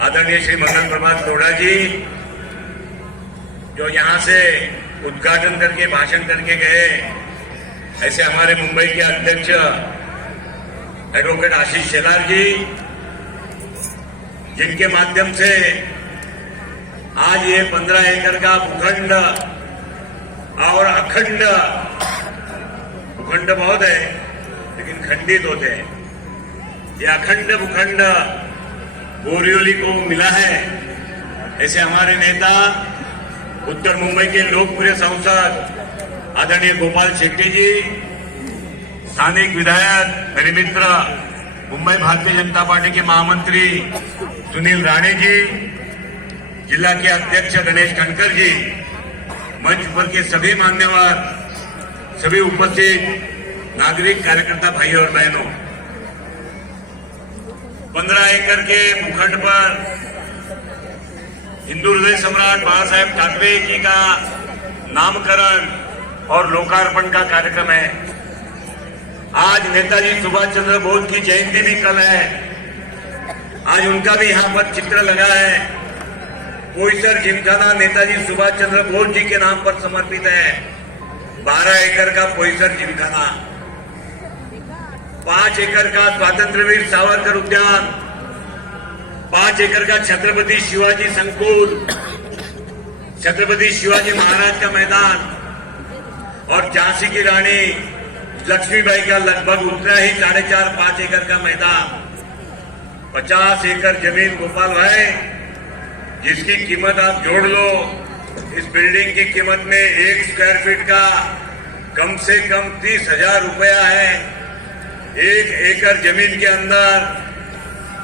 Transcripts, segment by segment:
आदरणीय श्री मंगल प्रभात लोढ़ा जी, जो यहाँ से उद्घाटन करके भाषण करके गए, ऐसे हमारे मुंबई के अध्यक्ष एडवोकेट आशीष शेलार जी, जिनके माध्यम से आज ये 15 एकड़ का भूखंड और अखंड, भूखंड बहुत है लेकिन खंडित होते हैं, ये अखंड भूखंड बोरिवली को मिला है। ऐसे हमारे नेता उत्तर मुंबई के लोकप्रिय सांसद आदरणीय गोपाल शेट्टी जी, स्थानिक विधायक मेरे मित्र मुंबई भारतीय जनता पार्टी के महामंत्री सुनील राणे जी, जिला के अध्यक्ष गणेश कणकर जी, मंच पर के सभी मान्यवर, सभी उपस्थित नागरिक, कार्यकर्ता भाई और बहनों, 15 एकड़ के भूखंड पर हिंदू हृदय सम्राट बाबा साहेब ठाकरे जी का नामकरण और लोकार्पण का कार्यक्रम है। आज नेताजी सुभाष चंद्र बोस की जयंती भी कल है। आज उनका भी यहाँ पर चित्र लगा है। पोईसर जिमखाना नेताजी सुभाष चंद्र बोस जी के नाम पर समर्पित है। 12 एकड़ का पोईसर जिमखाना, 5 एकड़ का स्वातंत्रवीर सावरकर उद्यान, 5 एकड़ का छत्रपति शिवाजी संकुल, छत्रपति शिवाजी महाराज का मैदान और झांसी की रानी लक्ष्मीबाई का लगभग उतना ही 4.5-5 एकड़ का मैदान, 50 एकड़ जमीन गोपाल भाई, जिसकी कीमत आप जोड़ लो, इस बिल्डिंग की कीमत में 1 स्क्वायर फीट का कम से कम 30,000 रुपया है। 1 एकड़ जमीन के अंदर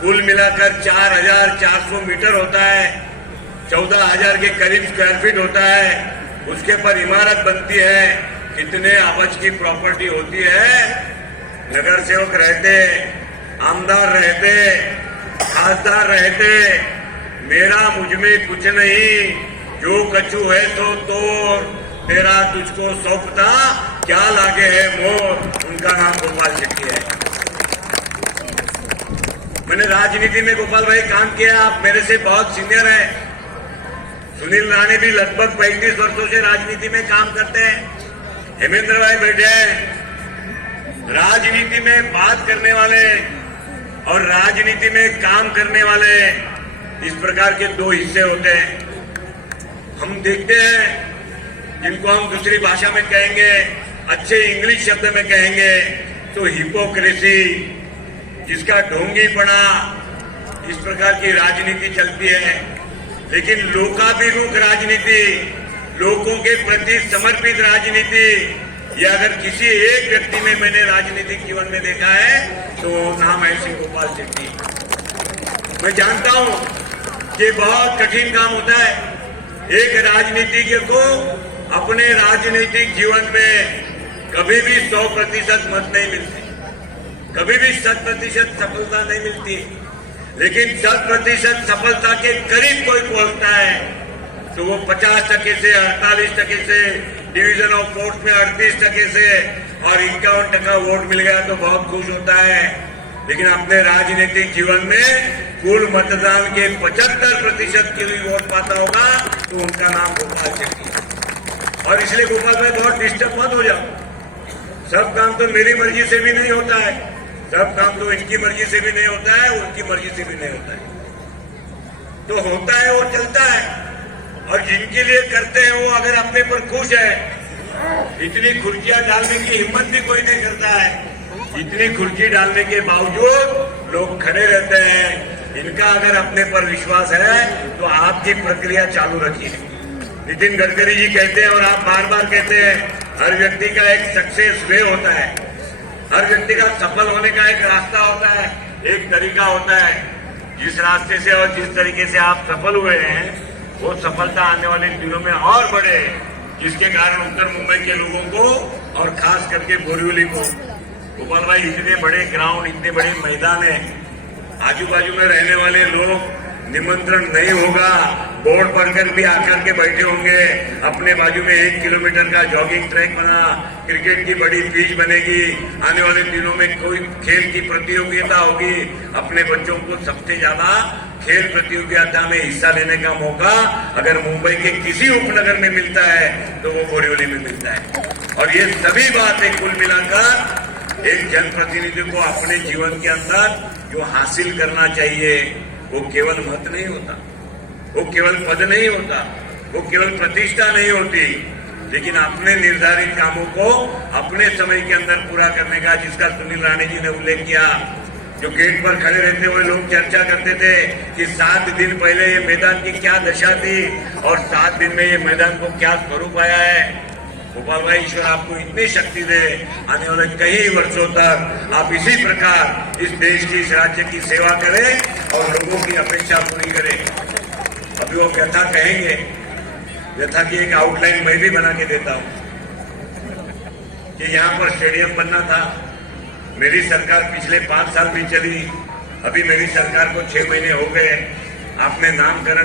कुल मिलाकर 4,400 मीटर होता है, 14,000 के करीब स्क्वायर फीट होता है। उसके पर इमारत बनती है, कितने अबज की प्रॉपर्टी होती है। नगर सेवक रहते, आमदार रहते, खासदार रहते, मेरा मुझमें कुछ नहीं, जो कछु है तो तोर, तेरा तुझको सौंपता क्या लागे है मोर। उनका नाम गोपाल शेट्टी है। मैंने राजनीति में गोपाल भाई काम किया, आप मेरे से बहुत सीनियर हैं। सुनील राणे भी लगभग 35 वर्षों से राजनीति में काम करते हैं। हेमेंद्र भाई बैठे हैं। राजनीति में बात करने वाले और राजनीति में काम करने वाले, इस प्रकार के 2 हिस्से होते हैं। हम देखते हैं, जिनको हम दूसरी भाषा में कहेंगे, अच्छे इंग्लिश शब्द में कहेंगे तो हिपोक्रेसी, जिसका ढोंगीपना, इस प्रकार की राजनीति चलती है। लेकिन लोकाभिमुख राजनीति, लोगों के प्रति समर्पित राजनीति, यह अगर किसी एक व्यक्ति में मैंने राजनीतिक जीवन में देखा है तो नाम है श्री गोपाल शेट्टी। मैं जानता हूं कि बहुत कठिन काम होता है एक राजनीतिज्ञ को अपने राजनीतिक जीवन में कभी भी 100% मत नहीं मिलती, कभी भी 100% सफलता नहीं मिलती। लेकिन 100% सफलता के करीब कोई पहुंचता है तो वो 50% से 48% से, डिवीजन ऑफ वोट में 38% से और 51% वोट मिल गया तो बहुत खुश होता है। लेकिन अपने राजनीतिक जीवन में कुल मतदान के 75% के लिए वोट पाता होगा तो उनका नाम गोपाल शेट्टी है। और इसलिए गोपाल भाई बहुत डिस्टर्ब मत हो जाओ। सब काम तो मेरी मर्जी से भी नहीं होता है, सब काम तो इनकी मर्जी से भी नहीं होता है, उनकी मर्जी से भी नहीं होता है। तो होता है वो चलता है, और जिनके लिए करते हैं वो अगर अपने पर खुश है, इतनी कुर्सियां डालने की हिम्मत भी कोई नहीं करता है। इतनी कुर्सी डालने के बावजूद लोग खड़े रहते हैं। इनका अगर अपने पर विश्वास है तो आपकी प्रक्रिया चालू रखिए। नितिन गडकरी जी कहते हैं और आप बार बार कहते हैं, हर व्यक्ति का एक सक्सेस वे होता है, हर व्यक्ति का सफल होने का एक रास्ता होता है, एक तरीका होता है। जिस रास्ते से और जिस तरीके से आप सफल हुए हैं वो सफलता आने वाले दिनों में और बढ़े, जिसके कारण उत्तर मुंबई के लोगों को और खास करके बोरिवली को, गोपाल भाई, इतने बड़े ग्राउंड, इतने बड़े मैदान है, आजू बाजू में रहने वाले लोग, निमंत्रण नहीं होगा, बोर्ड पढ़कर भी आकर के बैठे होंगे। अपने बाजू में 1 किलोमीटर का जॉगिंग ट्रैक बना, क्रिकेट की बड़ी पिच बनेगी, आने वाले दिनों में कोई खेल की प्रतियोगिता होगी। अपने बच्चों को सबसे ज्यादा खेल प्रतियोगिता में हिस्सा लेने का मौका अगर मुंबई के किसी उपनगर में मिलता है तो वो बोरीवली में मिलता है। और ये सभी बातें कुल मिलाकर एक जनप्रतिनिधि को अपने जीवन के अंदर जो हासिल करना चाहिए वो केवल मत नहीं होता, वो केवल पद नहीं होता, वो केवल प्रतिष्ठा नहीं होती, लेकिन अपने निर्धारित कामों को अपने समय के अंदर पूरा करने का, जिसका सुनील राणे जी ने उल्लेख किया। जो गेट पर खड़े रहते हुए लोग चर्चा करते थे कि 7 दिन पहले ये मैदान की क्या दशा थी और 7 दिन में ये मैदान को क्या स्वरूप आया है। गोपाल भाई, ईश्वर आपको इतनी शक्ति दे, आने वाले कई वर्षों तक आप इसी प्रकार इस देश की, इस राज्य की सेवा करें और लोगों की अपेक्षा पूरी करें। अभी वो व्यथा कहेंगे, व्यथा की एक आउटलाइन मैं भी बना के देता हूं कि यहां पर स्टेडियम बनना था। मेरी सरकार पिछले 5 साल भी चली, अभी मेरी सरकार को 6 महीने हो गए। आपने नामकरण